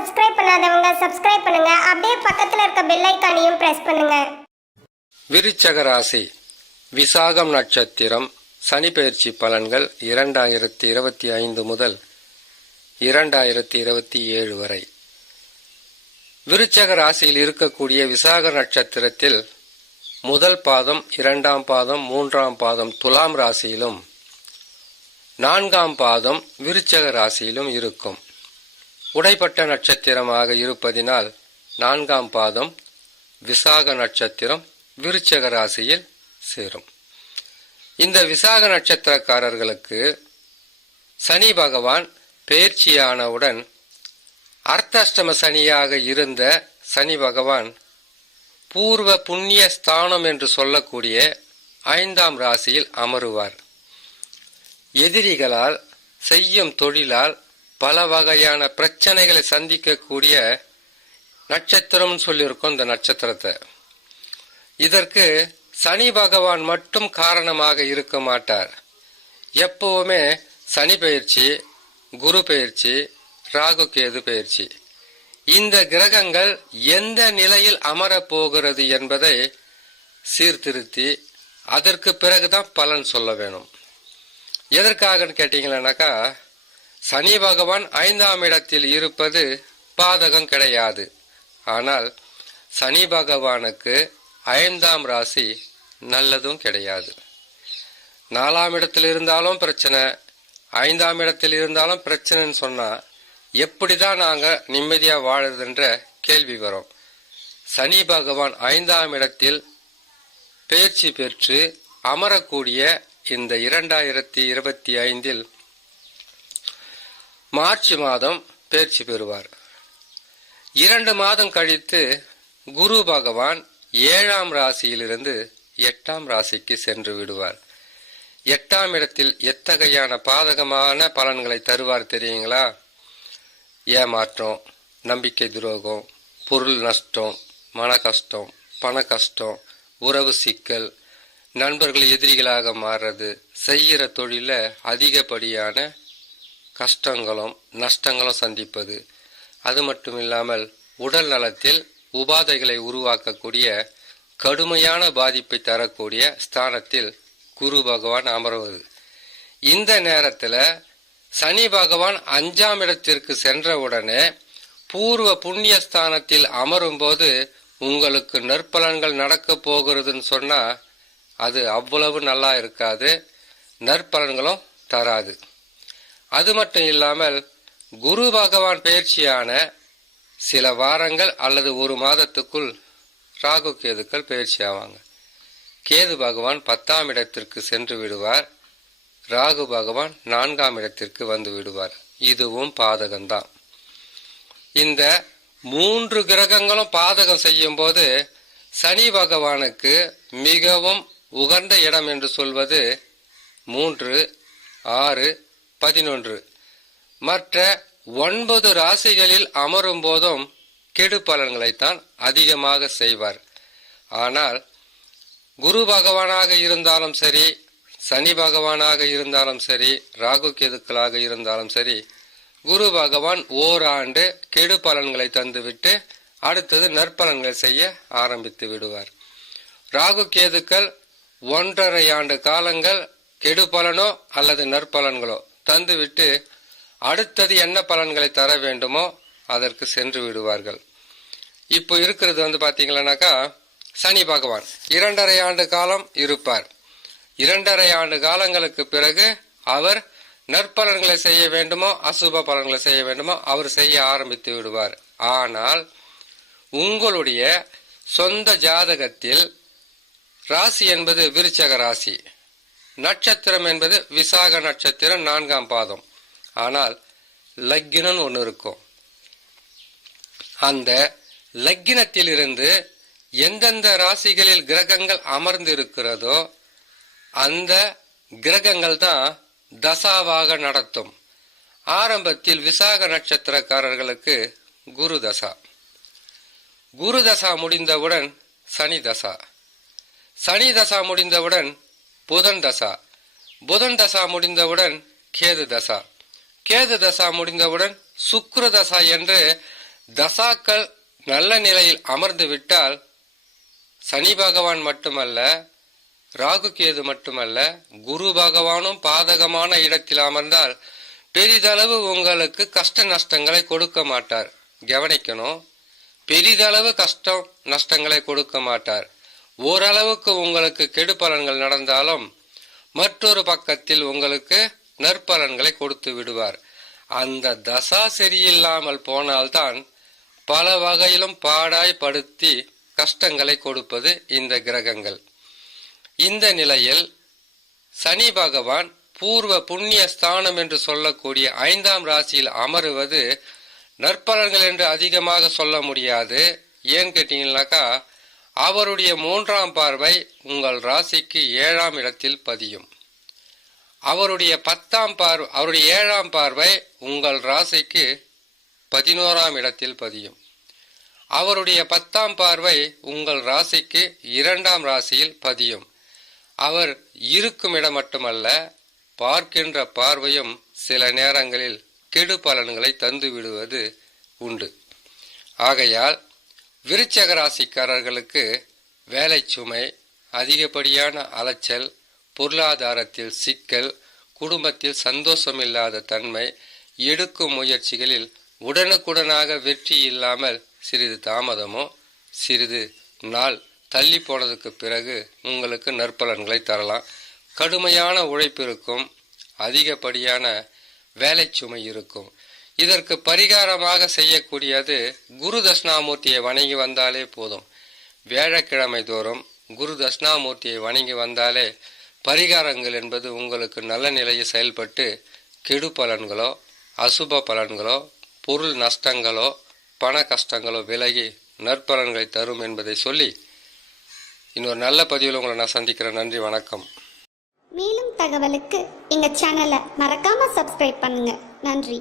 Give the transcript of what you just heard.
Subscribe பண்ணுங்க. அப்படியே பக்கத்துல இருக்க பெல் ஐக்கானையும் பிரஸ் பண்ணுங்க. விருச்சக ராசி விசாகம் நட்சத்திரம் சனி பெயர்ச்சி பலன்கள் இரண்டாயிரத்தி இருபத்தி ஐந்து முதல் இரண்டாயிரத்தி இருபத்தி ஏழு வரை. விருச்சக ராசியில் இருக்கக்கூடிய விசாக நட்சத்திரத்தில் முதல் பாதம் இரண்டாம் பாதம் மூன்றாம் பாதம் துலாம் ராசியிலும் நான்காம் பாதம் விருச்சக ராசியிலும் இருக்கும். உடைப்பட்ட நட்சத்திரமாக இருப்பதினால் நான்காம் பாதம் விசாக நட்சத்திரம் விருச்சக ராசியில் சேரும். இந்த விசாக நட்சத்திரக்காரர்களுக்கு சனி பகவான் பெயர்ச்சியானவுடன் அர்த்தாஷ்டம சனியாக இருந்த சனி பகவான் பூர்வ புண்ணிய ஸ்தானம் என்று சொல்லக்கூடிய ஐந்தாம் ராசியில் அமருவார். எதிரிகளால் செய்யும் தொழிலால் பல வகையான பிரச்சனைகளை சந்திக்கக்கூடிய நட்சத்திரம்னு சொல்லியிருக்கோம் இந்த நட்சத்திரத்தை. இதற்கு சனி பகவான் மட்டும் காரணமாக இருக்க மாட்டார். எப்பவுமே சனி பயிற்சி குரு பயிற்சி ராகு கேது பயிற்சி இந்த கிரகங்கள் எந்த நிலையில் அமரப் போகிறது என்பதை சீர்திருத்தி அதற்கு பிறகுதான் பலன் சொல்ல வேணும். எதற்காகன்னு கேட்டீங்கன்னாக்கா சனி பகவான் ஐந்தாம் இடத்தில் இருப்பது பாதகம் கிடையாது. ஆனால் சனி பகவானுக்கு ஐந்தாம் ராசி நல்லதும் கிடையாது. நாலாம் இடத்தில் இருந்தாலும் பிரச்சனை ஐந்தாம் இடத்தில் இருந்தாலும் பிரச்சனைன்னு சொன்னால் எப்படி தான் நாங்கள் நிம்மதியாக வாழுதுன்ற கேள்வி வரும். சனி பகவான் ஐந்தாம் இடத்தில் பயிற்சி பெற்று அமரக்கூடிய இந்த இரண்டாயிரத்தி இருபத்தி ஐந்தில் மார்ச் மாதம் பயிற்சி பெறுவார். இரண்டு மாதம் கழித்து குரு பகவான் ஏழாம் ராசியிலிருந்து எட்டாம் ராசிக்கு சென்று விடுவார். எட்டாம் இடத்தில் எத்தகையான பாதகமான பலன்களை தருவார் தெரியுங்களா? ஏமாற்றம் நம்பிக்கை துரோகம் பொருள் நஷ்டம் மன கஷ்டம் பண கஷ்டம் உறவு சிக்கல் நண்பர்கள் எதிரிகளாக மாறுறது செய்கிற தொழிலில் அதிகப்படியான கஷ்டங்களும் நஷ்டங்களும் சந்திப்பது. அது மட்டும் இல்லாமல் உடல் நலத்தில் உபாதைகளை உருவாக்கக்கூடிய கடுமையான பாதிப்பை தரக்கூடிய ஸ்தானத்தில் குரு பகவான் அமர்வது. இந்த நேரத்தில் சனி பகவான் அஞ்சாம் இடத்திற்கு சென்றவுடனே பூர்வ புண்ணிய ஸ்தானத்தில் அமரும்போது உங்களுக்கு நற்பலன்கள் நடக்க போகிறதுன்னு சொன்னால் அது அவ்வளவு நல்லா இருக்காது. நற்பலன்களும் தராது. அது மட்டும் இல்லாமல் குரு பகவான் பயிற்சியான சில வாரங்கள் அல்லது ஒரு மாதத்துக்குள் ராகு கேதுக்கள் பயிற்சி ஆவாங்க கேது பகவான் பத்தாம் இடத்திற்கு சென்று விடுவார். ராகு பகவான் நான்காம் இடத்திற்கு வந்து விடுவார். இதுவும் பாதகம்தான். இந்த மூன்று கிரகங்களும் பாதகம் செய்யும் போது சனி பகவானுக்கு மிகவும் உகந்த இடம் என்று சொல்வது மூன்று ஆறு பதினொன்று. மற்ற ஒன்பது ராசிகளில் அமரும் போதும் கெடு பலன்களைத்தான் அதிகமாக செய்வார். ஆனால் குரு பகவானாக இருந்தாலும் சரி சனி பகவானாக இருந்தாலும் சரி ராகு கேதுக்களாக இருந்தாலும் சரி குரு பகவான் ஓராண்டு கெடு பலன்களை தந்துவிட்டு அடுத்தது நற்பலன்களை செய்ய ஆரம்பித்து விடுவார். ராகு கேதுக்கள் ஒன்றரை ஆண்டு காலங்கள் கெடு பலனோ அல்லது நற்பலன்களோ தந்துவிட்டு அடுத்தது என்ன பலன்களை தர வேண்டுமோ அதற்கு சென்று விடுவார்கள். இப்போ இருக்கிறது வந்து பார்த்தீங்கன்னாக்கா சனி பகவான். இரண்டரை ஆண்டு காலம் இருப்பார். இரண்டரை ஆண்டு காலங்களுக்கு பிறகு அவர் நற்பலன்களை செய்ய வேண்டுமோ அசுப பலன்களை செய்ய வேண்டுமோ அவர் செய்ய ஆரம்பித்து விடுவார். ஆனால் உங்களுடைய சொந்த ஜாதகத்தில் ராசி என்பது விருச்சக ராசி. நட்சத்திரம் என்பது விசாக நட்சத்திரம் நான்காம் பாதம். ஆனால் லக்கினம்னு ஒன்று இருக்கும். அந்த லக்கினத்திலிருந்து எந்தெந்த ராசிகளில் கிரகங்கள் அமர்ந்து இருக்கிறதோ அந்த கிரகங்கள் தான் தசாவாக நடத்தும். ஆரம்பத்தில் விசாக நட்சத்திரக்காரர்களுக்கு குரு தசா. குரு தசா முடிந்தவுடன் சனி தசா. சனி தசா முடிந்தவுடன் புதன் தசா. புதன் தசா முடிந்தவுடன் கேது தசா. கேது தசா முடிந்தவுடன் சுக்ர தசா என்று தசாக்கள் நல்ல நிலையில் அமர்ந்து விட்டால் சனி பகவான் மட்டுமல்ல ராகு கேது மட்டுமல்ல குரு பகவானும் பாதகமான இடத்தில் அமர்ந்தால் பெரிதளவு உங்களுக்கு கஷ்ட நஷ்டங்களை கொடுக்க மாட்டார். கவனிக்கணும். பெரிதளவு கஷ்டம் நஷ்டங்களை கொடுக்க மாட்டார். ஓரளவுக்கு உங்களுக்கு கெடுபலன்கள் நடந்தாலும் மற்றொரு பக்கத்தில் உங்களுக்கு நற்பலன்களை கொடுத்து விடுவார். அந்த தசா சரியில்லாமல் போனால்தான் பல வகையிலும் பாடாய்படுத்தி கஷ்டங்களை கொடுப்பது இந்த கிரகங்கள். இந்த நிலையில் சனி பகவான் பூர்வ புண்ணிய ஸ்தானம் என்று சொல்லக்கூடிய ஐந்தாம் ராசியில் அமருவது நற்பலன்கள் என்று அதிகமாக சொல்ல முடியாது. ஏன்னு கேட்டீங்கன்னாக்கா அவருடைய மூன்றாம் பார்வை உங்கள் ராசிக்கு ஏழாம் இடத்தில் பதியும். அவருடைய பத்தாம் பார்வை அவருடைய ஏழாம் பார்வை உங்கள் ராசிக்கு பதினோராம் இடத்தில் பதியும். அவருடைய பத்தாம் பார்வை உங்கள் ராசிக்கு இரண்டாம் ராசியில் பதியும். அவர் இருக்கும் இடம் மட்டுமல்ல பார்க்கின்ற பார்வையும் சில நேரங்களில் கெடு பலன்களை தந்து விடுவது உண்டு. ஆகையால் விருச்சக ராசிக்காரர்களுக்கு வேலை சுமை அதிகப்படியான அலைச்சல் பொருளாதாரத்தில் சிக்கல் குடும்பத்தில் சந்தோஷமில்லாத தன்மை எடுக்கும் முயற்சிகளில் உடனுக்குடனாக வெற்றி இல்லாமல் சிறிது தாமதமோ சிறிது நாள் தள்ளி போனதுக்கு பிறகு உங்களுக்கு நற்பலன்களை தரலாம். கடுமையான உழைப்பு இருக்கும் அதிகப்படியான வேலை சுமை இருக்கும். இதற்கு பரிகாரமாக செய்யக்கூடியது குரு தட்சிணாமூர்த்தியை வணங்கி வந்தாலே போதும். வியாழக்கிழமை தோறும் குரு தட்சிணாமூர்த்தியை வணங்கி வந்தாலே பரிகாரங்கள் என்பது உங்களுக்கு நல்ல நிலையில் செயல்பட்டு கெடு பலன்களோ அசுப பலன்களோ பொருள் நஷ்டங்களோ பண கஷ்டங்களோ விலகி நற்பலன்களை தரும் என்பதை சொல்லி இன்னொரு நல்ல பதிவில் உங்களை நான் சந்திக்கிறேன். நன்றி வணக்கம். மேலும் தகவலுக்கு எங்கள் சேனலை மறக்காம சப்ஸ்கிரைப் பண்ணுங்க. நன்றி.